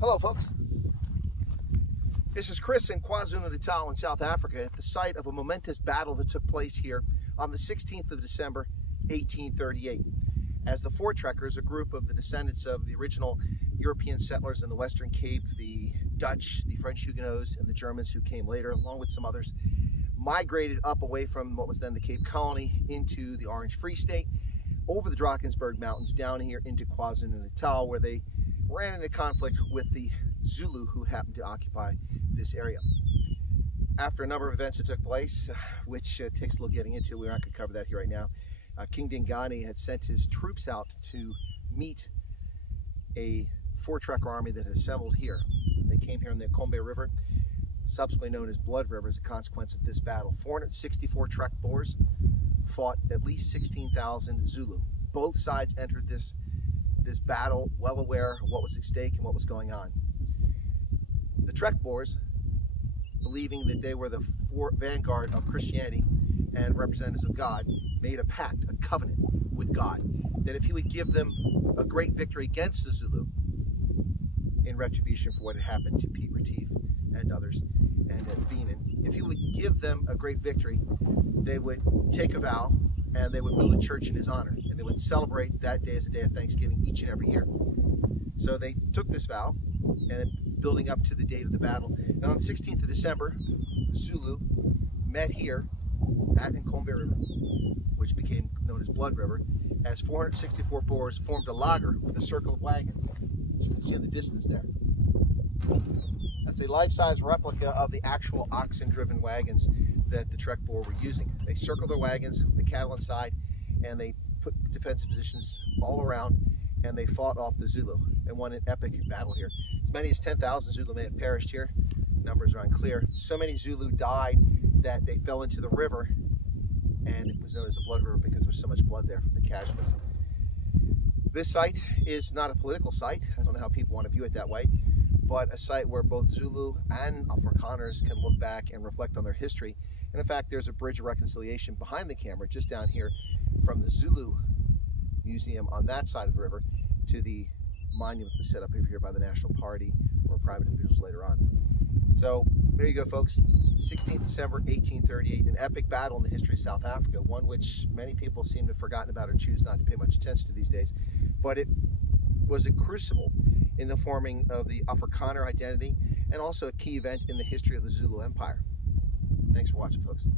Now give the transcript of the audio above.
Hello folks, this is Chris in KwaZulu-Natal in South Africa at the site of a momentous battle that took place here on the 16th of December 1838. As the Voortrekkers, a group of the descendants of the original European settlers in the Western Cape, the Dutch, the French Huguenots, and the Germans who came later, along with some others, migrated up away from what was then the Cape Colony into the Orange Free State, over the Drakensberg Mountains, down here into KwaZulu-Natal, where they ran into conflict with the Zulu who happened to occupy this area. After a number of events that took place, which takes a little getting into, we're not going to cover that here right now, King Dingane had sent his troops out to meet a Voortrekker army that had assembled here. They came here in the Ncombe River, subsequently known as Blood River, as a consequence of this battle. 464 Trek Boers fought at least 16,000 Zulu. Both sides entered this battle well aware of what was at stake and what was going on. The Trek Boers, believing that they were the vanguard of Christianity and representatives of God, made a pact, a covenant with God, that if he would give them a great victory against the Zulu in retribution for what had happened to Pete Retief and others, and at Veenen, if he would give them a great victory, they would take a vow and they would build a church in his honor, and they would celebrate that day as a day of Thanksgiving each and every year. So they took this vow, and building up to the date of the battle, and on the 16th of December, the Zulu met here at Ncombe River, which became known as Blood River, as 464 Boers formed a lager with a circle of wagons, as you can see in the distance there. That's a life-size replica of the actual oxen-driven wagons that the Trek Boer were using. They circled their wagons, the cattle inside, and they put defensive positions all around, and they fought off the Zulu and won an epic battle here. As many as 10,000 Zulu may have perished here. Numbers are unclear. So many Zulu died that they fell into the river, and it was known as the Blood River because there was so much blood there from the casualties. This site is not a political site. I don't know how people want to view it that way, but a site where both Zulu and Afrikaners can look back and reflect on their history. And in fact, there's a bridge of reconciliation behind the camera, just down here, from the Zulu Museum on that side of the river to the monument that's set up over here by the National Party or private individuals later on. So there you go, folks. 16th December 1838, an epic battle in the history of South Africa, one which many people seem to have forgotten about or choose not to pay much attention to these days. But it was a crucible in the forming of the Afrikaner identity, and also a key event in the history of the Zulu Empire. Thanks for watching, folks.